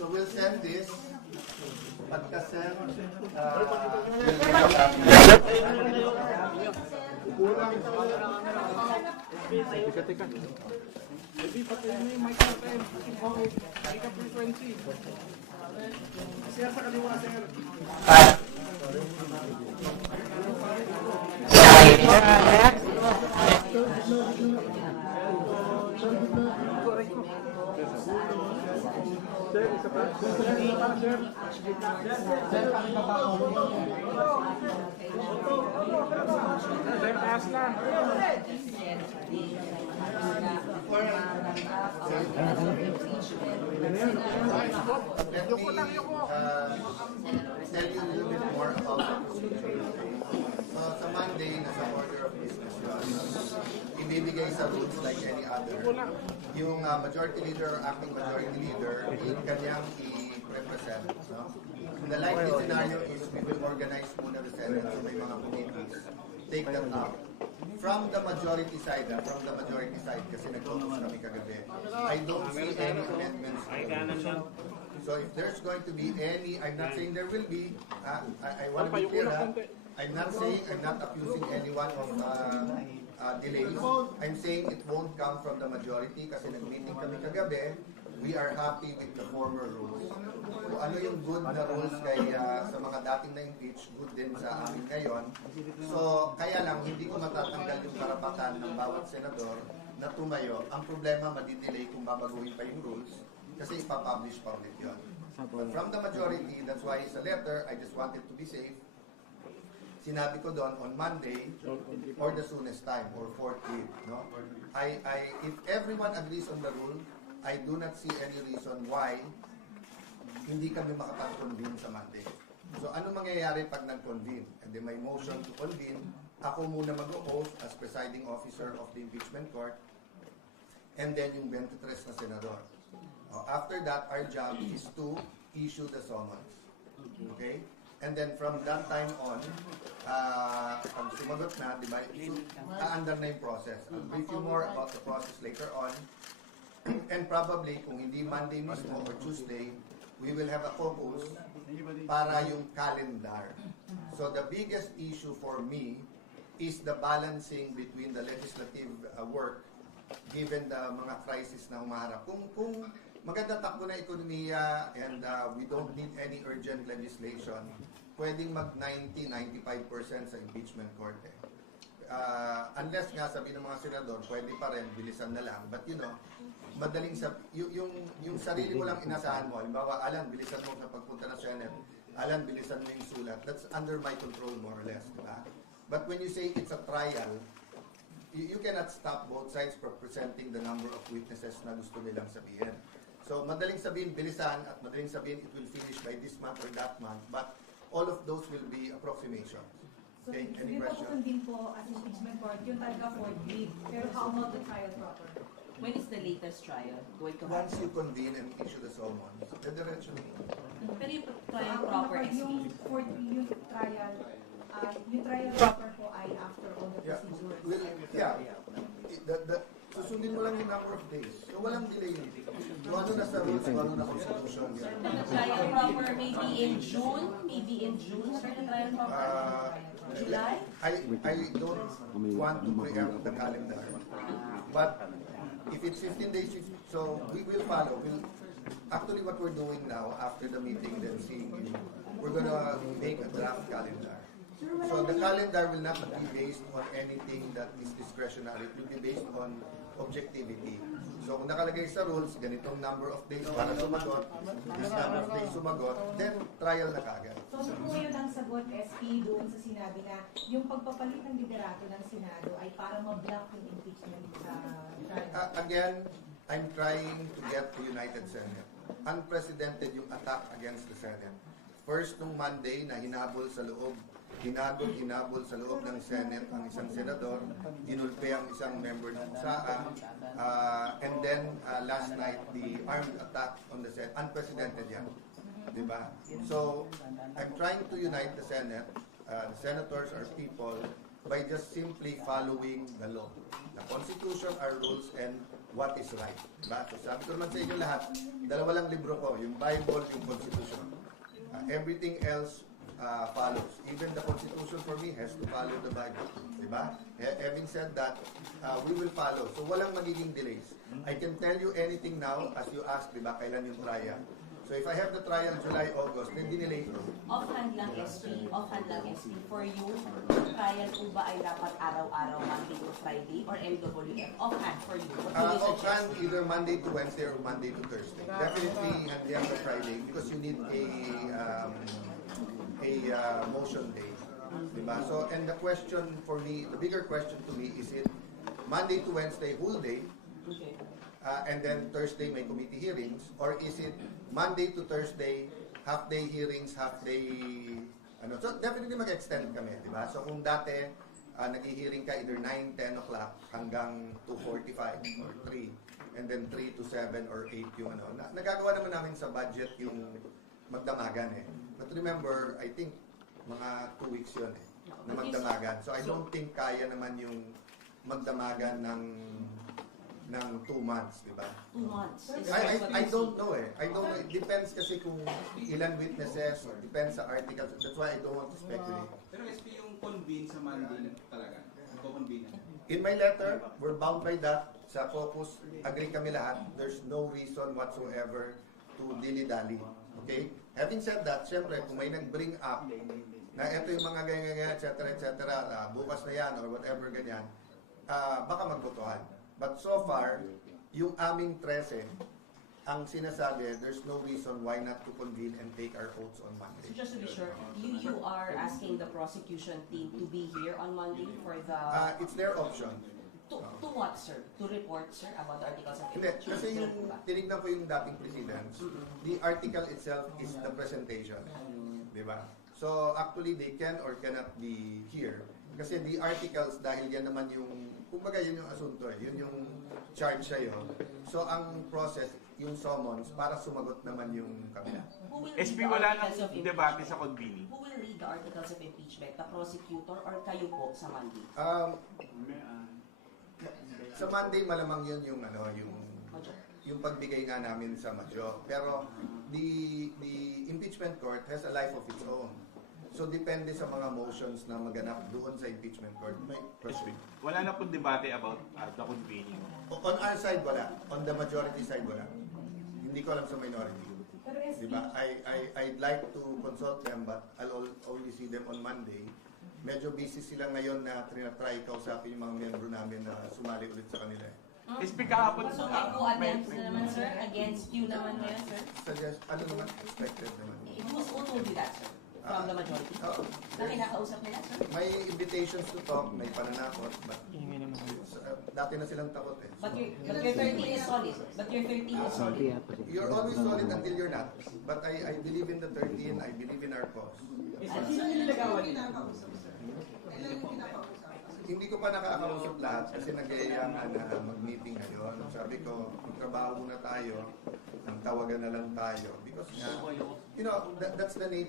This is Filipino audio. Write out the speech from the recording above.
So we'll send this. Pagka-send, Teka. Hindi, patay na yung mic natin. Hindi ka frequency. Sir, sa kaliwa, sir. Sir, isa pa. Sir. Sir, taas na. let me tell you a little bit more about the procedure. So sa Monday, nasa order of business yun. Ibibigay sa rules like any other. Yung majority leader or acting majority leader, yung kanyang i-represent. No? The likely scenario is we will organize muna the Senate so may mga committees. Take that out. From the majority side, kasi nag-focus kami kagabi, I don't see any amendments. So if there's going to be any, I'm not saying there will be, I want to be clear, I'm not accusing anyone of delays. I'm saying it won't come from the majority kasi nag-meeting kami kagabi. We are happy with the former rules. Kung ano yung good na rules kay sa mga dating na-impeach, good din sa amin ngayon. So, kaya lang, hindi ko matatanggal yung karapatan ng bawat senador na tumayo. Ang problema, madidelay kung babaguhin pa yung rules kasi ipapublish pa ulit yun. But from the majority, that's why sa letter, I just wanted to be safe. Sinabi ko doon on Monday or the soonest time or 14th. No? If everyone agrees on the rule, I do not see any reason why hindi kami makapag-convene sa Monday. So ano mangyayari pag nag-convene? And then may motion to convene, ako muna mag-host as presiding officer of the impeachment court, and then yung 23 na senador. After that, our job is to issue the summons. Okay? And then from that time on, pag sumagot na, di ba, aandar na yung process. I'll brief you more about the process later on. And probably, kung hindi Monday mismo or Tuesday, we will have a focus para yung calendar. So the biggest issue for me is the balancing between the legislative work given the mga crisis na humaharap. Kung maganda takbo na ekonomiya and we don't need any urgent legislation, pwedeng mag 90-95% sa impeachment court. Unless nga sabi ng mga senador, pwede pa rin, bilisan na lang. But you know, madaling yung sarili mo lang inasahan mo. Halimbawa, Alan, bilisan mo sa pagpunta ng Senate. Alan, bilisan mo yung sulat. That's under my control more or less. Diba? But when you say it's a trial, you cannot stop both sides from presenting the number of witnesses na gusto nilang sabihin. So, madaling sabihin, bilisan, at madaling sabihin, it will finish by this month or that month. But all of those will be approximations. So, Okay, any hindi question? po din po as impeachment court, yung talaga for lead. Pero how about the trial proper? When is the latest trial going to Once happen? you convene and issue the summons, the direction. Pero yung trial proper is Yung for yung trial proper po ay after all the Yeah. procedures. Susundin mo lang yung number of days. So walang delay yun. Kung ano na sa rules, kung ano na constitution. the trial proper maybe in June? Maybe in June for the trial proper? July? I don't want to preempt the calendar. But if it's 15 days, so we will follow. Actually, what we're doing now, after the meeting, then seeing you, we're gonna make a draft calendar. So the calendar will not be based on anything that is discretionary. It will be based on objectivity. So kung nakalagay sa rules, ganitong number of days para sumagot, this number of days sumagot, then trial na kagad. So po yun ang sagot, SP, doon sa sinabi na yung pagpapalit ng liderato ng Senado ay para ma-block yung impeachment sa trial. Again, I'm trying to get the United Senate. Unprecedented yung attack against the Senate. First nung Monday na hinabol sa loob ng Senate ang isang senador, ginulpe ang isang member ng USAA, and then last night, the armed attack on the Senate, unprecedented yan. Diba? So, I'm trying to unite the Senate, the senators are people, by just simply following the law. The Constitution, our rules, and what is right. Diba? So sabi ko naman sa inyo lahat, dalawa lang libro ko, yung Bible, yung Constitution. Everything else follows. Even the Constitution for me has to follow the Bible. Diba? Having said that, we will follow. So walang magiging delays. I can tell you anything now, as you asked, diba, kailan yung trial. So if I have the trial July, August, then dinelay ko. Offhand lang SP, for you, trial po ba ay dapat araw-araw, Monday to Friday, or MWF? Offhand for you, what do you Offhand, suggest? either Monday to Wednesday or Monday to Thursday. Definitely hindi ako Friday because you need a motion day. Diba? So, and the question for me, the bigger question to me, is it Monday to Wednesday whole day, Okay. and then Thursday may committee hearings, or is it Monday to Thursday, half-day hearings, half-day, ano. So, definitely mag-extend kami, di ba? So, kung dati, nag-hearing ka either 9, 10 o'clock hanggang 2:45 or 3, and then 3 to 7 or 8 yung ano. Nagagawa naman namin sa budget yung magdamagan eh. But remember, I think, mga 2 weeks yun eh, na magdamagan. So, I don't think kaya naman yung magdamagan ng 2 months, di ba? 2 months. Is I what I you don't see. know eh. I don't know. It depends kasi kung ilan witnesses, or depends sa articles. That's why I don't want to speculate. Pero SP yung convene sa Monday talaga. Convene. In my letter, we're bound by that. Sa caucus, agree kami lahat. There's no reason whatsoever to dilly-dally. Okay? Having said that, syempre, kung may nag-bring up na ito yung mga ganyan, etc., bukas na yan, or whatever ganyan, baka magbotohan. But so far, yung aming 13, ang sinasabi, there's no reason why not to convene and take our oaths on So Monday. just to be sure, you are asking the prosecution team to be here on Monday for the... It's their option. To what, sir? To report, sir, about the articles of Hindi, impeachment? kasi yung tinignan ko yung dating precedents, the article itself is the presentation. Di ba? So actually, they can or cannot be here. Kasi the articles, dahil yan naman yung, kumbaga yun yung asunto eh, yun yung charge sa'yo. So ang process, yung summons, para sumagot naman yung kabila. Who will SP, read the wala articles nang of debate impeachment? sa convening. Who will read the articles of impeachment? The prosecutor or kayo po sa Monday? Sa Monday, malamang yun yung, ano, Major. yung pagbigay nga namin sa Madyo. Pero the impeachment court has a life of its own. So depende sa mga motions na maganap doon sa impeachment court. May SP, wala na pong debate about the convening. On our side, wala. On the majority side, wala. Hindi ko alam sa minority. Pero SP, Diba? I'd like to consult them, but I'll only see them on Monday. Medyo busy sila ngayon na trinatry kausapin yung mga membro namin na sumali ulit sa kanila. SP, kahapon So may co-attempts na naman, sir? Against you naman ngayon, sir? Suggest, ano naman, expected naman. Who told you that, sir? From the majority? Oo. Na kinakausap nila, sir? May invitations to talk, may pananakot, but dati na silang takot eh. But your 13 is solid. But your 13 is solid. You're always solid until you're not. But I believe in the 13, I believe in our cause. Sino nilagawan niyo? Hindi ko pa nakakausap lahat kasi nag-iayaan na mag-meeting ngayon. Sabi ko, magtrabaho muna tayo, ang tawagan na lang tayo. Because, you know, that's the nature.